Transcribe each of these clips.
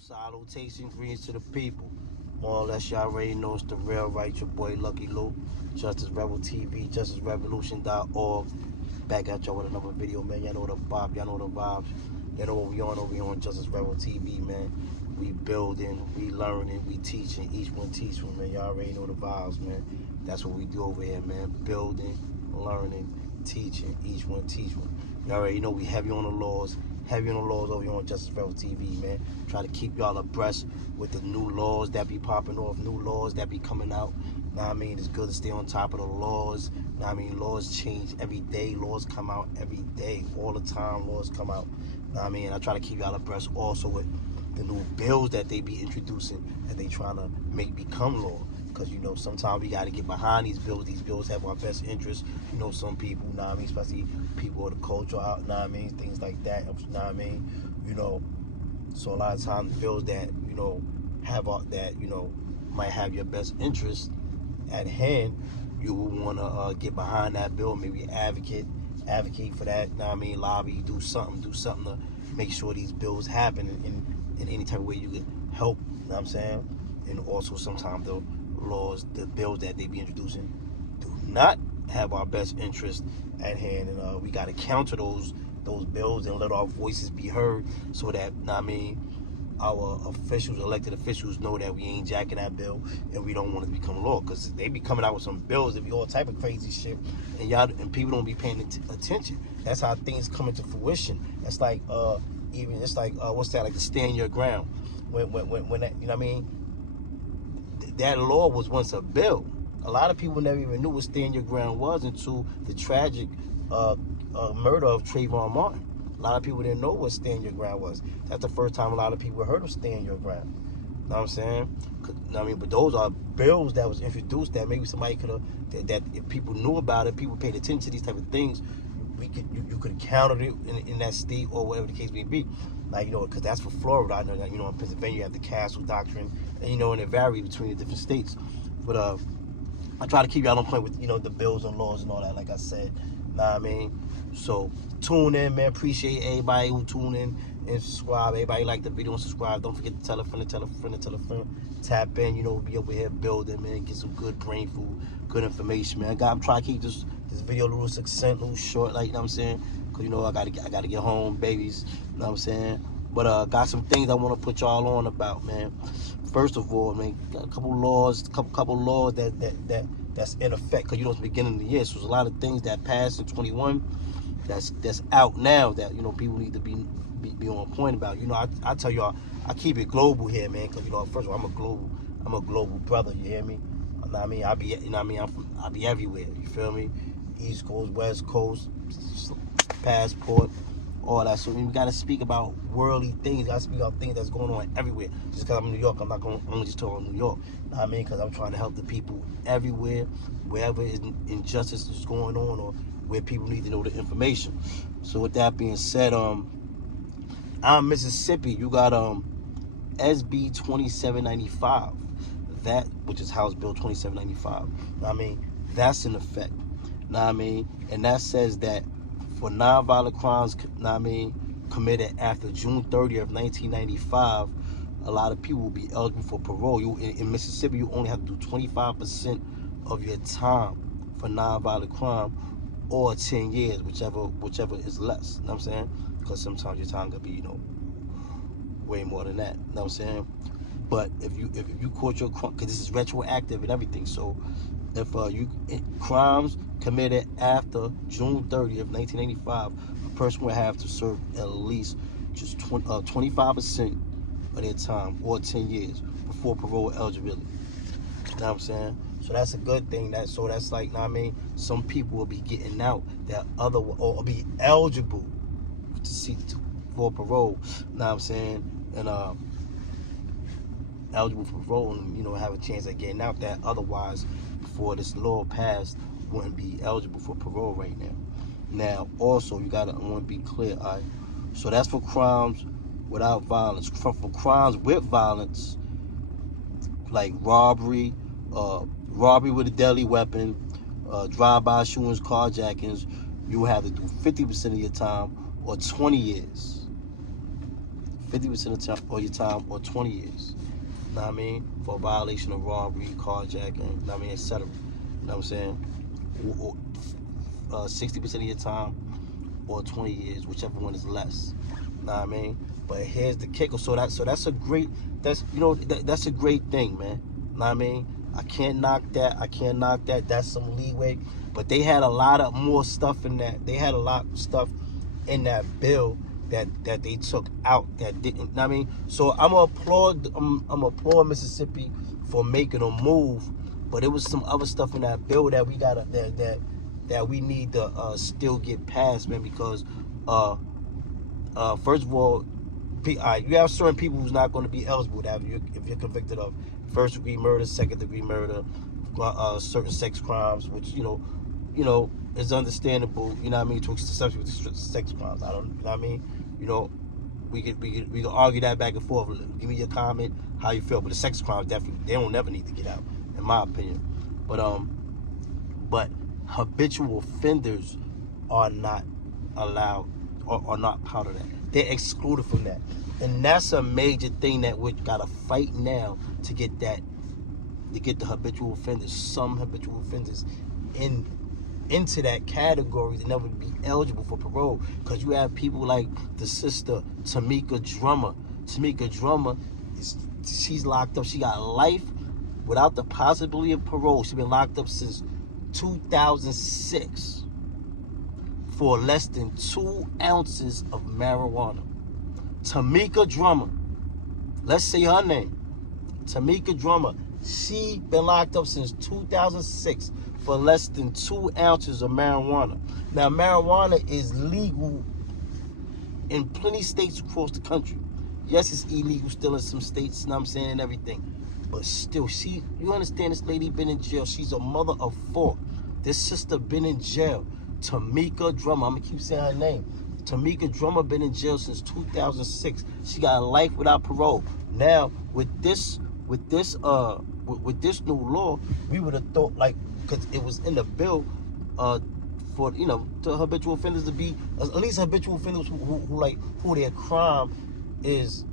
Salutation, greetings to the people. More or less, y'all already know it's the real right. Your boy Lucky Lou, Justice Rebel TV, JusticeRevolution.org. Back at y'all with another video, man. Y'all know the bop, y'all know the vibes. Y'all know what we on over here on Justice Rebel TV, man. We building, we learning, we teaching. Each one teach one, man. Y'all already know the vibes, man. That's what we do over here, man. Building, learning, teaching. Each one teach one. Y'all already know we heavy on the laws. Heavy on the laws over here on Justice Rebel TV, man. Try to keep y'all abreast with the new laws that be popping off, new laws that be coming out. Know what I mean? It's good to stay on top of the laws. Know what I mean? Laws change every day. Laws come out every day. All the time, laws come out. Know what I mean? I try to keep y'all abreast also with the new bills that they be introducing, that they trying to make become law. Because, you know, sometimes we got to get behind these bills. These bills have our best interests. You know, some people, know what I mean, especially people of the culture, know what I mean, things like that, know what I mean, you know. So a lot of times bills that, you know, have that, you know, might have your best interest at hand, you will want to get behind that bill, maybe advocate for that, know what I mean, lobby, do something to make sure these bills happen in any type of way you can help, you know what I'm saying? And also sometimes the laws, the bills that they be introducing do not have our best interest at hand, and we got to counter those bills and let our voices be heard, so that, know what I mean, our officials, elected officials, know that we ain't jacking that bill and we don't want it to become law, because they be coming out with some bills that be all type of crazy shit, and people don't be paying attention. That's how things come into fruition. It's like what's that, like the stand your ground, when that, you know what I mean, that law was once a bill. A lot of people never even knew what stand your ground was until the tragic murder of Trayvon Martin. A lot of people didn't know what stand your ground was. That's the first time a lot of people heard of stand your ground. You know what I'm saying? I mean, but those are bills that was introduced that maybe somebody could have, that if people knew about it, people paid attention to these type of things, you could counter it in that state or whatever the case may be. Like, you know, because that's for Florida. I know that, you know, in Pennsylvania you have the Castle Doctrine, and, you know, and it varies between the different states. But I try to keep y'all on point with, you know, the bills and laws and all that, like I said. Know what I mean? So tune in, man. Appreciate everybody who tune in and subscribe. Everybody like the video and subscribe. Don't forget to tell a friend, tell a friend, tell a friend. Tap in, you know, be over here building, man. Get some good brain food, good information, man. I'm trying to keep this video a little succinct, a little short, like, you know what I'm saying? Because, you know, I gotta get home, babies. You know what I'm saying? But got some things I want to put y'all on about, man. First of all, man, got a couple laws, couple laws that's in effect, because, you know, it's the beginning of the year, so there's a lot of things that passed in 21 that's out now that, you know, people need to be on point about. You know, I tell y'all, I keep it global here, man, because, you know, first of all, I'm a global brother. You hear me? You know what I mean? You know what I mean? I be everywhere. You feel me? East Coast, West Coast, passport, all that. So we gotta speak about worldly things. Gotta speak about things that's going on everywhere. Just because I'm in New York, I'm not going to only just talk about New York. You know what I mean? Because I'm trying to help the people everywhere, wherever injustice is going on, or where people need to know the information. So with that being said, I'm Mississippi. You got SB 2795, that, which is House Bill 2795. I mean, that's in effect. Know what I mean? And that says that for nonviolent crimes, know what I mean, committed after June 30th, 1995, a lot of people will be eligible for parole. In Mississippi, you only have to do 25% of your time for nonviolent crime, or 10 years, whichever is less. You know what I'm saying? Because sometimes your time could be, you know, way more than that. You know what I'm saying? But if you caught your crime, because this is retroactive and everything, so if crimes committed after June 30th, 1985, a person will have to serve at least just 25% of their time, or 10 years, before parole eligibility. You know what I'm saying? So that's a good thing. That's like, you know what I mean, some people will be getting out that or be eligible for parole. You know what I'm saying? And eligible for parole, and, you know, have a chance at getting out that otherwise, before this law passed, wouldn't be eligible for parole right now. Now, also, I want to be clear, all right? So that's for crimes without violence. For crimes with violence, like robbery with a deadly weapon, drive-by shootings, carjackings, you have to do 50% of your time, or 20 years. 50% of time, or your time, or 20 years. You know what I mean? For a violation of robbery, carjacking, you know what I mean, etc. You know what I'm saying? 60% of your time or 20 years, whichever one is less. You know what I mean? But here's the kicker. So that's a great, that's a great thing, man. You know what I mean? I can't knock that. That's some leeway. But they had a lot of more stuff in that. They had a lot of stuff in that bill that they took out that didn't. You know what I mean? So I'm applaud Mississippi for making a move. But it was some other stuff in that bill that we gotta that we need to still get past, man. Because first of all, you have certain people who's not going to be eligible if you're convicted of first degree murder, second degree murder, certain sex crimes, which is understandable. You know what I mean? To subject to sex crimes, I don't. You know what I mean? You know, we can argue that back and forth. Give me your comment, how you feel. But the sex crimes definitely they don't never need to get out, in my opinion. But habitual offenders are not allowed or are not part of that. They're excluded from that. And that's a major thing that we gotta fight now to get the habitual offenders, some habitual offenders into that category to never be eligible for parole. Because you have people like the sister Tameka Drummer. Tameka Drummer, she's locked up. She got life without the possibility of parole. She's been locked up since 2006 for less than 2 ounces of marijuana. Tameka Drummer, let's say her name. Tameka Drummer, she been locked up since 2006 for less than 2 ounces of marijuana. Now, marijuana is legal in plenty states across the country. Yes, it's illegal still in some states, you know what I'm saying, and everything. But still, you understand, this lady been in jail. She's a mother of 4. This sister been in jail. Tameka Drummer, I'm gonna keep saying her name. Tameka Drummer been in jail since 2006. She got life without parole. Now, with this new law, we would have thought, like, because it was in the bill, for the habitual offenders to be at least habitual offenders who their crime is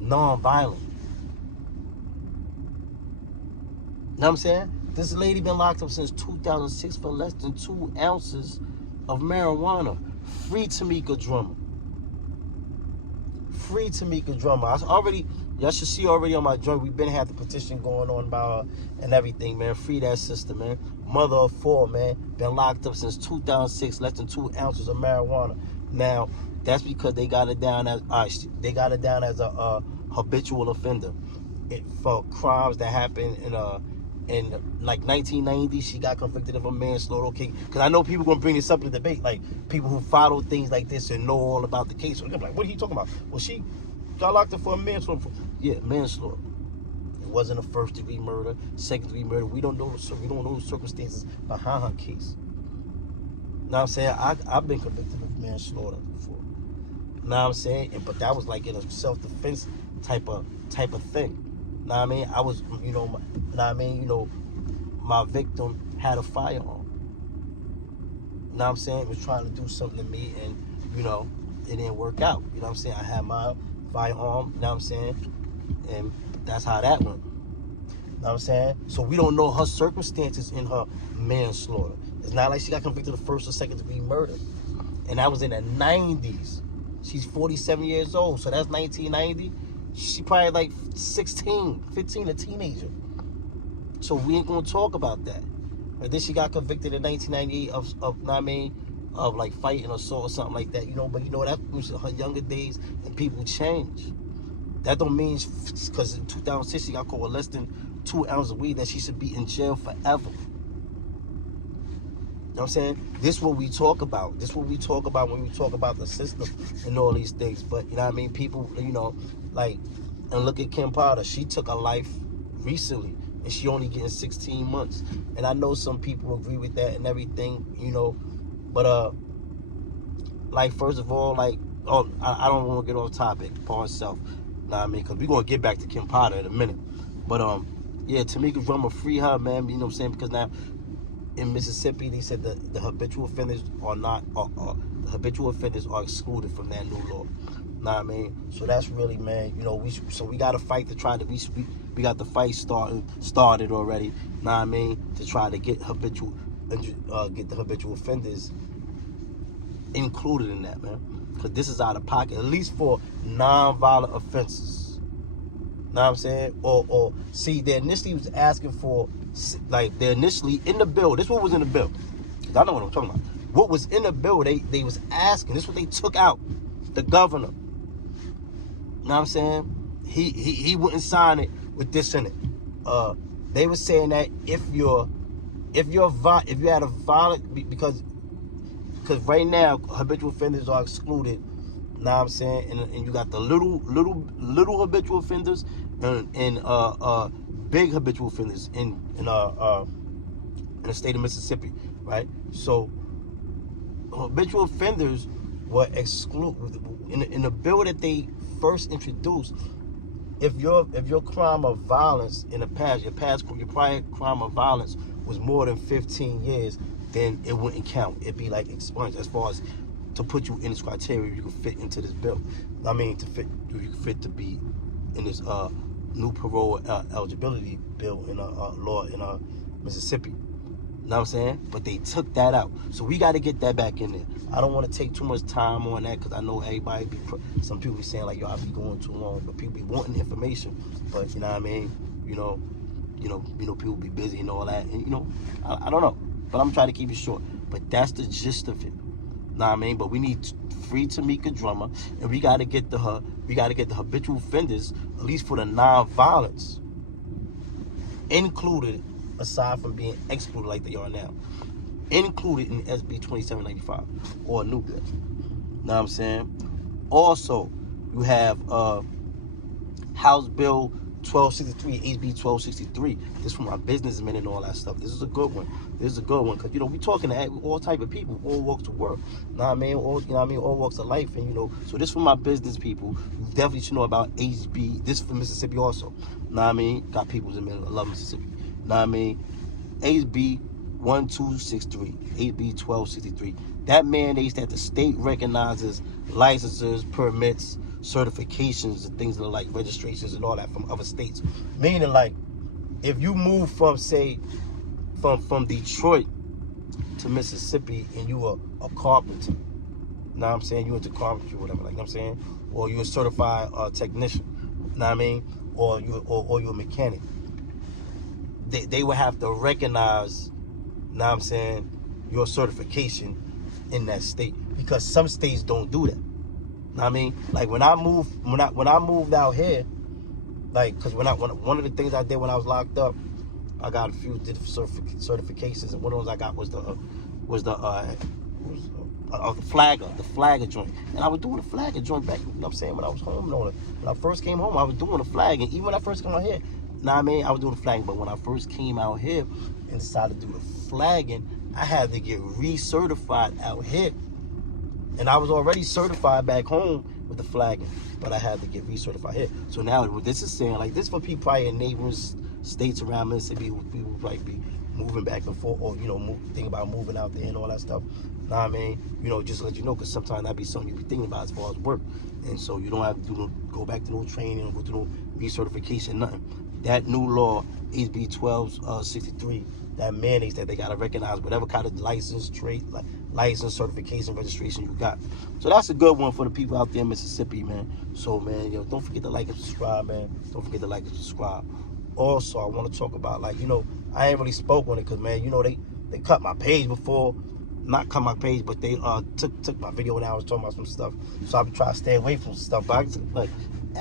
non-violent. You know what I'm saying? This lady been locked up since 2006 for less than 2 ounces of marijuana. Free Tameka Drummer. Free Tameka Drummer. Y'all should see already on my joint. We've been had the petition going on about her and everything, man. Free that sister, man. Mother of 4, man. Been locked up since 2006, less than 2 ounces of marijuana. Now, that's because they got it down as a habitual offender for crimes that happened in like 1990. She got convicted of a manslaughter. Okay, because I know people gonna bring this up in the debate, like people who follow things like this and know all about the case. So they're like, what are you talking about? Well, she got locked up for a manslaughter. Yeah, manslaughter. It wasn't a first degree murder, second degree murder. We don't know the circumstances behind her case. You know what I'm saying? I've been convicted of manslaughter before. You know what I'm saying? But that was like in a self-defense type of thing. You know what I mean? I was, my victim had a firearm. You know what I'm saying? It was trying to do something to me, and, it didn't work out. You know what I'm saying? I had my firearm, you know what I'm saying? And that's how that went. You know what I'm saying? So we don't know her circumstances in her manslaughter. It's not like she got convicted of first or second degree murder. And that was in the 90s. She's 47 years old, so that's 1990. She probably like 16, 15, a teenager. So we ain't gonna talk about that. And then she got convicted in 1998 of like fighting assault or something like that, But that was her younger days, and people change. That don't mean because in 2006 she got caught with less than 2 ounces of weed that she should be in jail forever. You know what I'm saying? This is what we talk about. This is what we talk about when we talk about the system and all these things. But, you know what I mean? People, and look at Kim Potter. She took a life recently, and she only getting 16 months. And I know some people agree with that and everything, But, first of all, I don't want to get off topic, Paul self. You know what I mean? Because we're going to get back to Kim Potter in a minute. But, Tameka Drummer, free her, man. You know what I'm saying? Because now, in Mississippi, they said that the habitual offenders are excluded from that new law. You know Nah, I mean, so that's really, man. You know, we got to fight to try to we got the fight started already. Nah, I mean, to try to get the habitual offenders included in that, man. Because this is out of pocket, at least for non-violent offenses. Know what I'm saying? Or see, they initially was asking for, like, they initially in the bill. This is what was in the bill. Cause I know what I'm talking about. What was in the bill? They was asking. This is what they took out. The governor. Know what I'm saying? He wouldn't sign it with this in it. They were saying that if you had a violent, because right now habitual offenders are excluded. Know what I'm saying? And you got the little habitual offenders and big habitual offenders in the state of Mississippi, right? So habitual offenders were excluded in the bill that they first introduced. If your crime of violence in the past, your prior crime of violence was more than 15 years, then it wouldn't count. It'd be like expunged as far as to put you in this criteria. You can fit into this bill. I mean, you can fit to be in this new parole eligibility bill in a law in Mississippi. You know what I'm saying? But they took that out. So we got to get that back in there. I don't want to take too much time on that because I know everybody some people be saying like, yo, I be going too long, but people be wanting information. But you know what I mean? You know, people be busy and all that. And I don't know. But I'm trying to keep it short. But that's the gist of it. Know what I mean? But we need free Tameka Drummer, and we gotta get the habitual offenders, at least for the non-violence, included, aside from being excluded like they are now, included in SB 2795 or a new bill. Know what I'm saying? Also, you have House Bill 1263, HB 1263. This is for my businessmen and all that stuff. This is a good one. Because we talking to all type of people, all walks of work. Know what I mean? All walks of life. And so this for my business people. You definitely should know about HB. This for Mississippi also. Know what I mean? Got people in the middle. I love Mississippi. Know what I mean? HB 1263, HB 1263. That mandates that the state recognizes licenses, permits, certifications, and things like registrations and all that from other states. Meaning, like, if you move from, say, from Detroit to Mississippi and you are a carpenter, you know what I'm saying? You into carpentry or whatever, like, you know what I'm saying? Or you're a certified technician, you know what I mean? Or you're a mechanic. They would have to recognize, you know what I'm saying, your certification in that state, because some states don't do that. Know what I mean? Like when I moved out here, like, because one of the things I did when I was locked up, I got a few certifications, and one of those I got was the flagger joint. And I was doing the flagger joint back, you know what I'm saying, when I was home. When I first came home, I was doing the flag, and even when I first came out here, know what I mean, I was doing the flagging. But when I first came out here and decided to do the flagging, I had to get recertified out here. And I was already certified back home with the flagging, but I had to get recertified here. So now what this is saying, like, this for people probably in neighboring states around Mississippi, people might be moving back and forth, or think about moving out there and all that stuff. Know what I mean? Just let you know, because sometimes that be something you be thinking about as far as work, and so you don't have to go back to no training or go to no recertification, nothing. That new law, HB 1263, that mandates that they gotta recognize whatever kind of license, trade, like license, certification, registration you got. So that's a good one for the people out there in Mississippi, man. So, man, don't forget to like and subscribe, man. Don't forget to like and subscribe. Also, I want to talk about, like, I ain't really spoke on it because, man, they cut my page before. Not cut my page, but they took my video when I was talking about some stuff. So I've been trying to stay away from stuff. But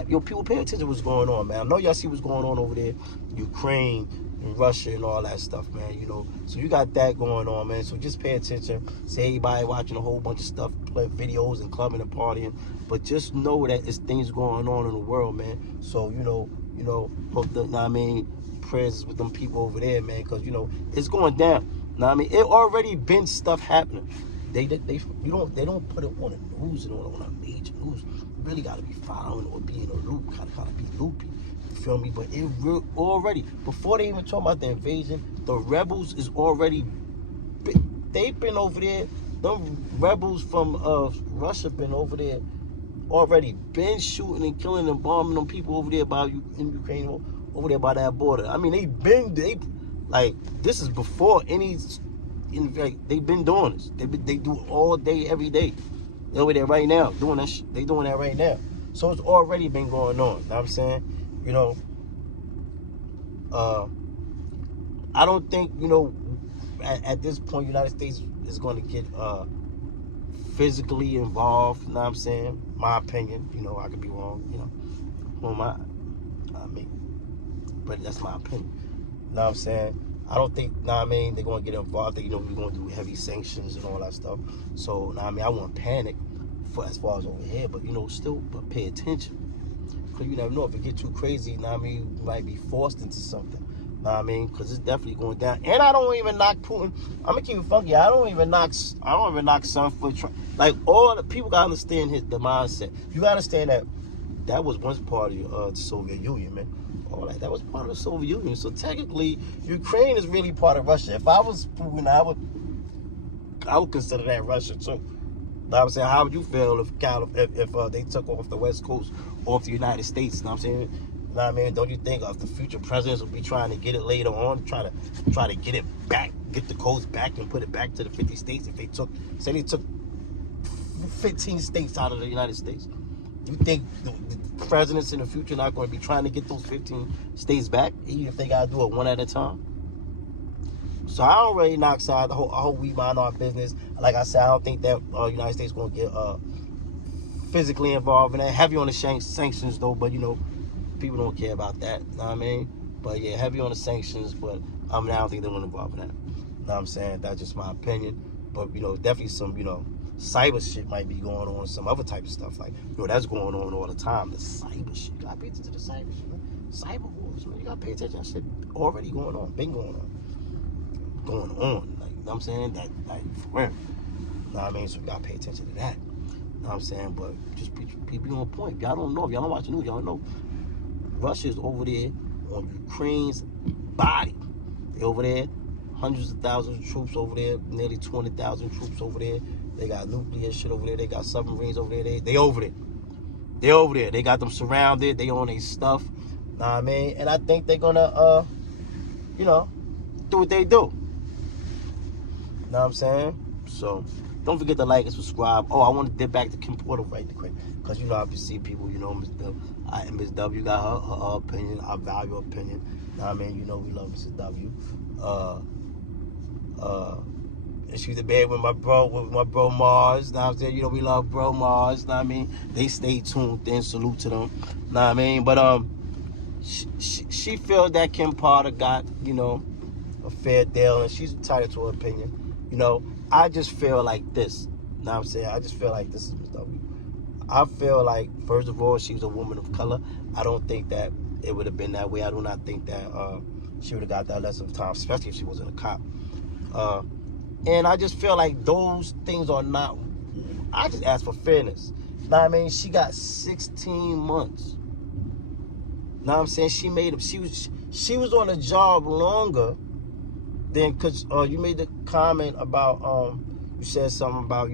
people pay attention to what's going on, man. I know y'all see what's going on over there, Ukraine and Russia and all that stuff, man. So you got that going on, man. So just pay attention. See everybody watching a whole bunch of stuff, play videos and clubbing and partying, but just know that it's things going on in the world, man. So hope that, I mean, prayers with them people over there, man, because it's going down. Know what I mean? It already been stuff happening. They don't put it on the news and on a major news. You really gotta be following or be in a loop, gotta be loopy. You feel me? But it already, before they even talk about the invasion, the rebels is already, they've been over there. Them rebels from Russia been over there already been shooting and killing and bombing them people over there by in Ukraine, over there by that border. I mean, this is before any. They've been doing this. They do it all day, every day. They're over there right now doing that. They doing that right now. So it's already been going on. You know what I'm saying? I don't think at this point, United States is going to get physically involved. You know what I'm saying? My opinion. I could be wrong. Who am I mean, but that's my opinion. You know what I'm saying? I don't think, they're going to get involved. We're going to do heavy sanctions and all that stuff. So, I won't panic as far as over here, but, still pay attention. Because you never know, if it get too crazy, you might be forced into something. Because it's definitely going down. And I don't even knock Putin. I'm going to keep it funky. I don't even knock some for like, all the people got to understand the mindset. You got to understand that was once part of the Soviet Union, man. All that was part of the Soviet Union. So technically, Ukraine is really part of Russia. If I was Putin, I would consider that Russia too. I'm saying, how would you feel if they took off the West Coast off the United States? You know what I'm saying? Don't you think of the future presidents will be trying to get it later on, try to get it back, get the coast back and put it back to the 50 states? If they took 15 states out of the United States, you think the presidents in the future not going to be trying to get those 15 states back, even if they got to do it one at a time? So I don't really knock side. I hope we mind our business. Like I said, I don't think that United States going to get physically involved in that. Heavy on the sanctions though, but people don't care about that. You know what I mean? But yeah, heavy on the sanctions, but I don't think they're going to involve in that. You know what I'm saying? That's just my opinion. But definitely some cyber shit might be going on, some other type of stuff like that's going on all the time. The cyber shit, you gotta pay attention to the cyber shit, man. Cyber wars, man. You gotta pay attention. That shit already going on, been going on. Like, you know what I'm saying? That, like, for real. You know what I mean? So you gotta pay attention to that. You know what I'm saying? But just be on point. If y'all don't know, if y'all don't watch the news, y'all don't know. Russia is over there on Ukraine's body. They over there, hundreds of thousands of troops over there, nearly 20,000 troops over there. They got nuclear shit over there. They got submarines over there. They over there. They over there. They got them surrounded. They own their stuff. Know what I mean? And I think they're gonna, do what they do. Know what I'm saying? So don't forget to like and subscribe. Oh, I want to dip back to Kim Porter right quick, because I can see people. Miss W got her opinion. I value her opinion. Know what I mean? We love Mrs. W. And she's in bed with my bro Mars. Know what I'm saying? We love bro Mars. Know what I mean? They stay tuned in. Salute to them. Know what I mean? But she feels that Kim Porter got a fair deal, and she's entitled to her opinion. I just feel like this. Know what I'm saying? I just feel like this is Miss W. I feel like, first of all, she's a woman of color. I don't think that it would have been that way. I do not think that she would have got that less of time, especially if she wasn't a cop. And I just feel like those things are not. I just ask for fairness. Know what I mean? She got 16 months. Know what I'm saying? She was on the job longer than, because you made the comment about you said something about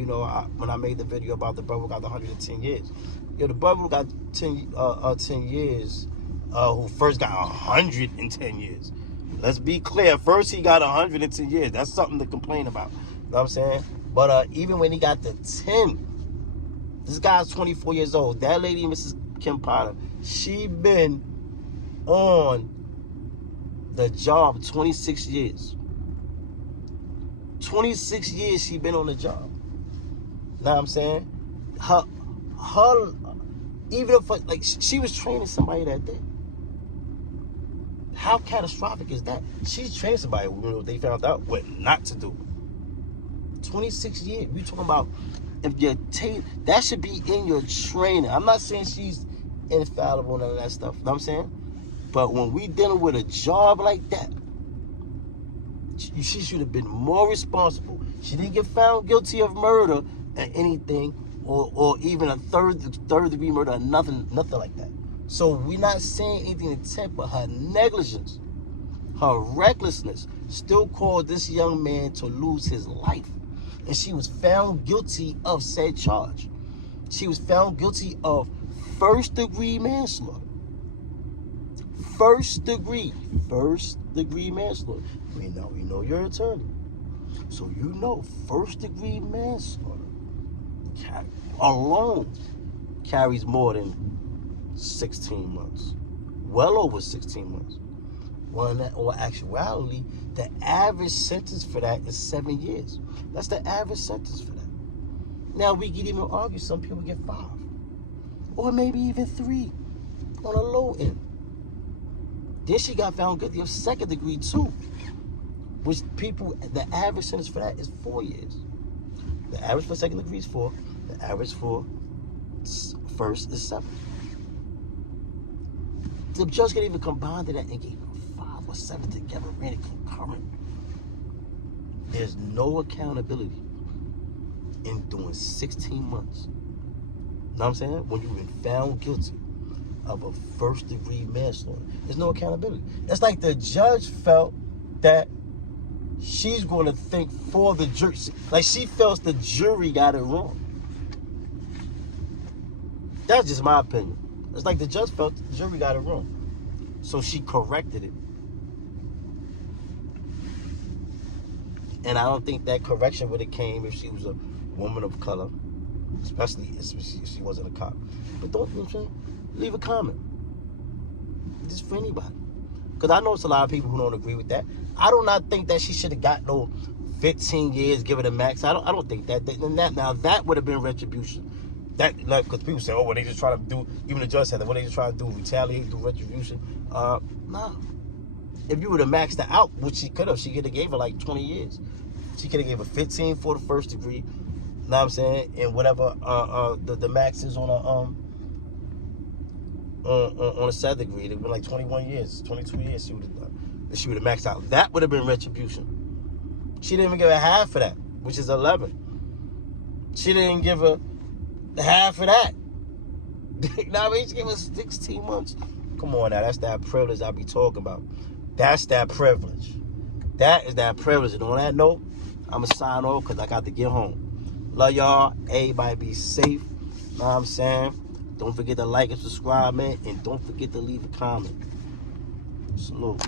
when I made the video about the brother who got 110 years. The brother who got 10 years, who first got 110 years. Let's be clear. First, he got 110 years. That's something to complain about. You know what I'm saying? But even when he got to 10, this guy's 24 years old. That lady, Mrs. Kim Porter, she been on the job 26 years. 26 years she been on the job. Know what I'm saying? Her, even if she was training somebody that day. How catastrophic is that? She's training somebody, they found out what not to do. 26 years. We talking about, if you're that should be in your training. I'm not saying she's infallible and none of that stuff. You know what I'm saying? But when we dealing with a job like that, she should have been more responsible. She didn't get found guilty of murder and anything, or even a third degree murder, nothing like that. So we're not saying anything intent, but her negligence, her recklessness still caused this young man to lose his life. And she was found guilty of said charge. She was found guilty of first-degree manslaughter. First-degree manslaughter. We know you're an attorney. So you know first-degree manslaughter alone carries more than 16 months. Well over 16 months. Well, in actuality, the average sentence for that is 7 years. That's the average sentence for that. Now, we could even argue some people get 5. Or maybe even 3 on a low end. Then she got found guilty of second degree too. Which the average sentence for that is 4 years. The average for second degree is 4. The average for first is 7. The judge could even combine that and gave them 5 or 7 together, ran it concurrent. There's no accountability in doing 16 months. You know what I'm saying? When you've been found guilty of a first-degree manslaughter, there's no accountability. It's like the judge felt that she's going to think for the jury. Like she felt the jury got it wrong. That's just my opinion. It's like the judge felt the jury got it wrong. So she corrected it. And I don't think that correction would have came if she was a woman of color. Especially if she wasn't a cop. But don't, you know what I'm saying? Leave a comment. Just for anybody. Because I know it's a lot of people who don't agree with that. I do not think that she should have got no 15 years, give it a max. I don't think that. Now, that would have been retribution. That, like, because people say, oh, well, they just try to do, even the judge said that, what they just try to do, retaliate, do retribution. No. If you would have maxed her out, which she could have gave her like 20 years. She could have gave her 15 for the first degree, you know what I'm saying, and whatever the max is on a second degree, it would have been like 21 years, 22 years she would have done. She would have maxed out. That would have been retribution. She didn't even give her half of that, which is 11. She didn't give her half of that. Now, I mean, she gave her 16 months. Come on now, that's that privilege I be talking about. That's that privilege. That is that privilege. And on that note, I'm going to sign off because I got to get home. Love y'all. Everybody be safe. You know what I'm saying? Don't forget to like and subscribe, man. And don't forget to leave a comment. Salute.